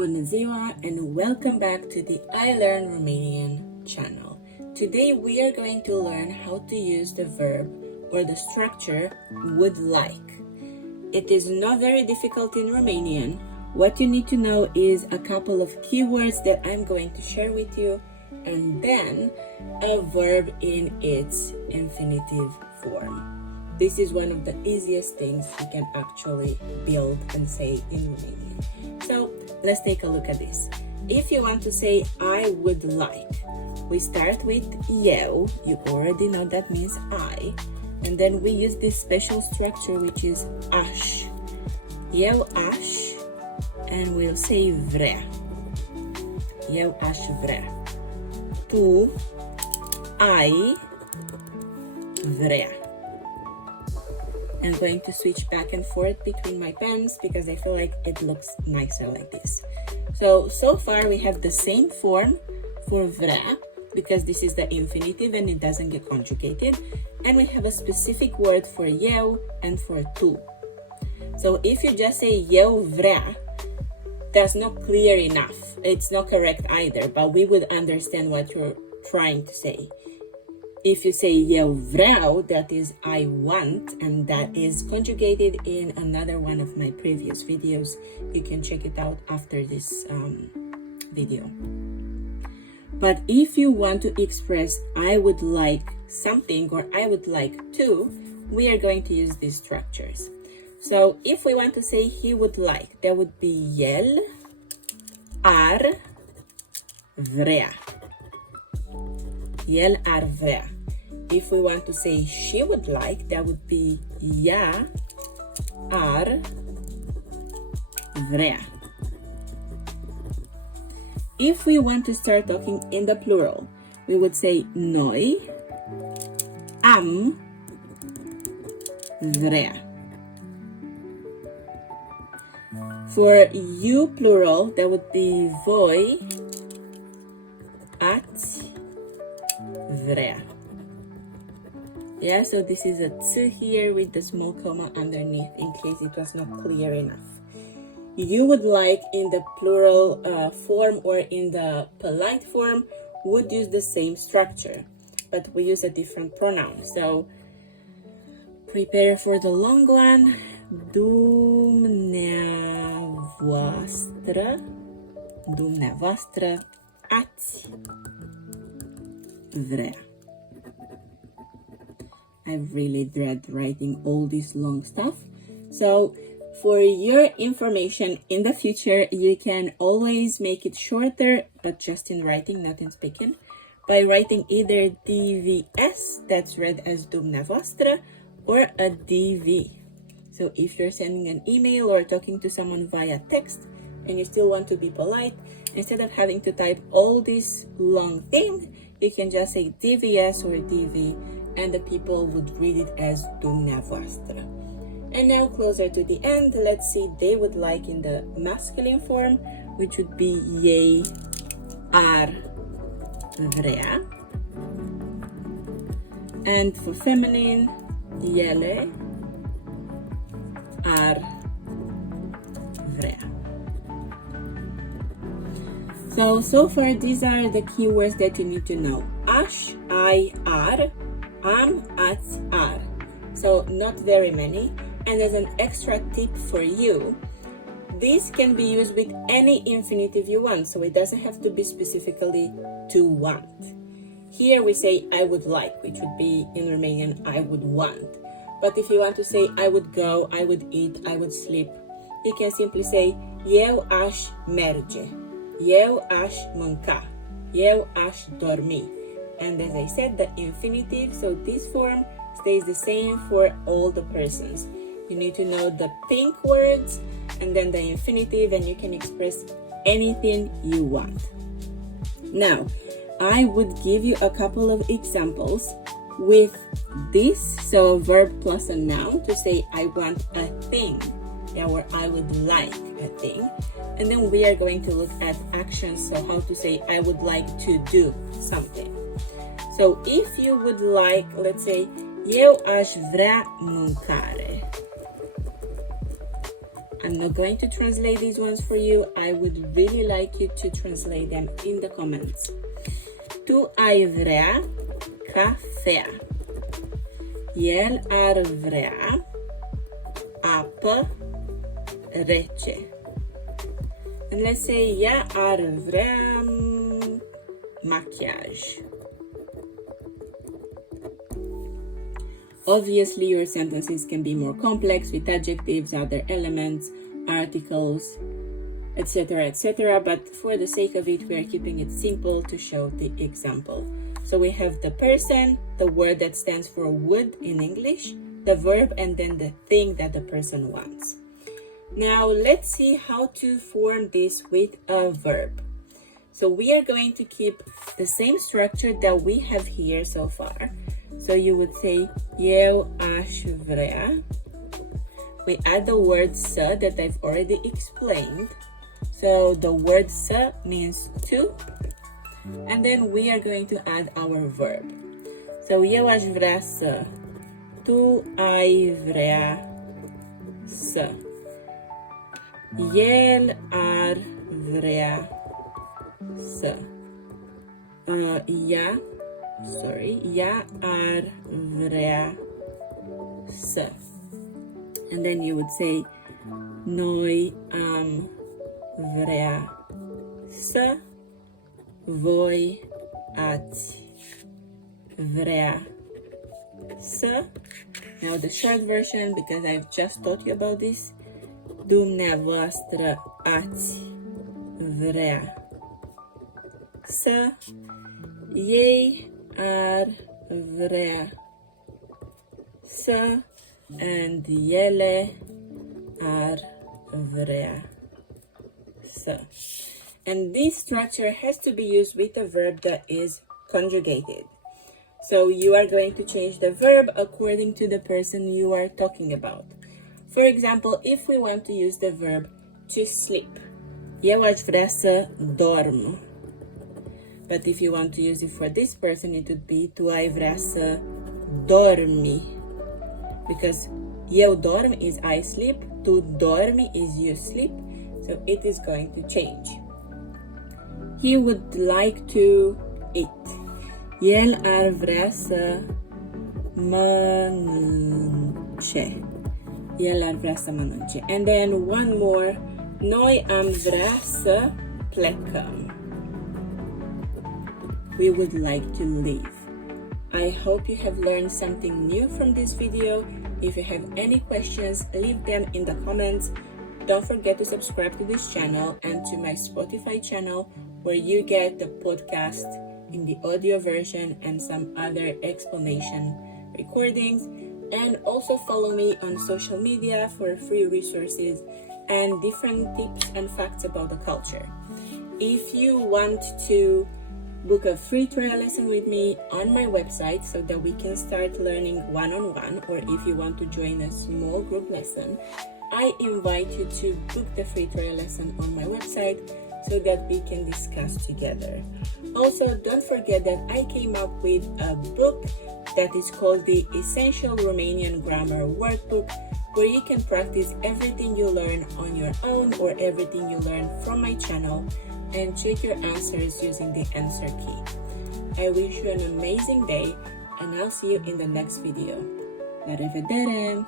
Bună ziua and welcome back to the I Learn Romanian channel. Today we are going to learn how to use the verb or the structure would like. It is not very difficult in Romanian. What you need to know is a couple of keywords that I'm going to share with you, and then a verb in its infinitive form. This is one of the easiest things you can actually build and say in Romanian. So let's take a look at this. If you want to say I would like, we start with eu. You already know that means I. And then we use this special structure which is aș. Eu aș, and we'll say vrea. Eu aș vrea. Tu ai vrea. I'm going to switch back and forth between my pens because I feel like it looks nicer like this. So far we have the same form for vrea because this is the infinitive and it doesn't get conjugated. And we have a specific word for eu and for tu. So if you just say eu vrea, that's not clear enough. It's not correct either, but we would understand what you're trying to say. If you say eu vreau, that is I want, and that is conjugated in another one of my previous videos. You can check it out after this video. But if you want to express I would like something or I would like to, we are going to use these structures. So if we want to say he would like, that would be el ar vrea. El ar vrea. If we want to say she would like, that would be ea ar vrea. If we want to start talking in the plural, we would say noi am vrea. For you plural, that would be voi ați vrea. Yeah, so this is a ts here with the small comma underneath in case it was not clear enough. You would like in the plural form or in the polite form would use the same structure, but we use a different pronoun. So prepare for the long one. Dumneavoastră ați vrea. I really dread writing all this long stuff. So for your information in the future, you can always make it shorter, but just in writing, not in speaking, by writing either DVS, that's read as dumneavoastră, or a DV. So if you're sending an email or talking to someone via text and you still want to be polite, instead of having to type all this long thing, you can just say DVS or DV, and the people would read it as dumneavoastră. And now closer to the end, let's see they would like in the masculine form, which would be ei ar vrea. And for feminine, ele ar vrea. So far these are the keywords that you need to know. Aș, ai, ar, am, ați, ar. So not very many. And as an extra tip for you, this can be used with any infinitive you want, so it doesn't have to be specifically to want. Here we say I would like, which would be in Romanian I would want. But if you want to say I would go, I would eat, I would sleep, you can simply say eu aș merge, eu aș mânca, eu aș dormi. And as I said, the infinitive, so this form stays the same for all the persons. You need to know the pink words and then the infinitive, and you can express anything you want. Now, I would give you a couple of examples with this, so verb plus a noun to say I want a thing, or I would like a thing. And then we are going to look at actions, so how to say I would like to do something. So if you would like, let's say, eu aș vrea mâncare. I'm not going to translate these ones for you. I would really like you to translate them in the comments. Tu ai vrea cafea. El ar vrea apă rece. And let's say ea ar vrea machiaj. Obviously, your sentences can be more complex with adjectives, other elements, articles, etc., etc. But for the sake of it, we are keeping it simple to show the example. So we have the person, the word that stands for would in English, the verb, and then the thing that the person wants. Now let's see how to form this with a verb. So we are going to keep the same structure that we have here so far. So you would say, eu aș vrea. We add the word să that I've already explained. So the word să means to. And then we are going to add our verb. So eu aș vrea să. Tu ai vrea să. El ar vrea să. Ea ar vrea să. And then you would say, noi am vrea să. Voi ați vrea să. Now the short version, because I've just taught you about this. Dumneavoastră ați vrea să. Ei ar vrea să. And ele ar vrea să. And this structure has to be used with a verb that is conjugated. So you are going to change the verb according to the person you are talking about. For example, if we want to use the verb to sleep, eu aș vrea să dorm. But if you want to use it for this person, it would be tu ai vrea să dormi. Because eu dorm is I sleep, tu dormi is you sleep, so it is going to change. He would like to eat. El ar vrea să mănânce. El ar vrea să mănânce. And then one more. Noi am vrea să plecăm. We would like to leave. I hope you have learned something new from this video. If you have any questions, leave them in the comments. Don't forget to subscribe to this channel and to my Spotify channel, where you get the podcast in the audio version and some other explanation recordings. And also follow me on social media for free resources and different tips and facts about the culture. If you want to book a free trial lesson with me on my website so that we can start learning one-on-one, or if you want to join a small group lesson, I invite you to book the free trial lesson on my website so that we can discuss together. Also, don't forget that I came up with a book that is called the Essential Romanian Grammar Workbook, where you can practice everything you learn on your own or everything you learn from my channel and check your answers using the answer key. I wish you an amazing day, and I'll see you in the next video. La revedere!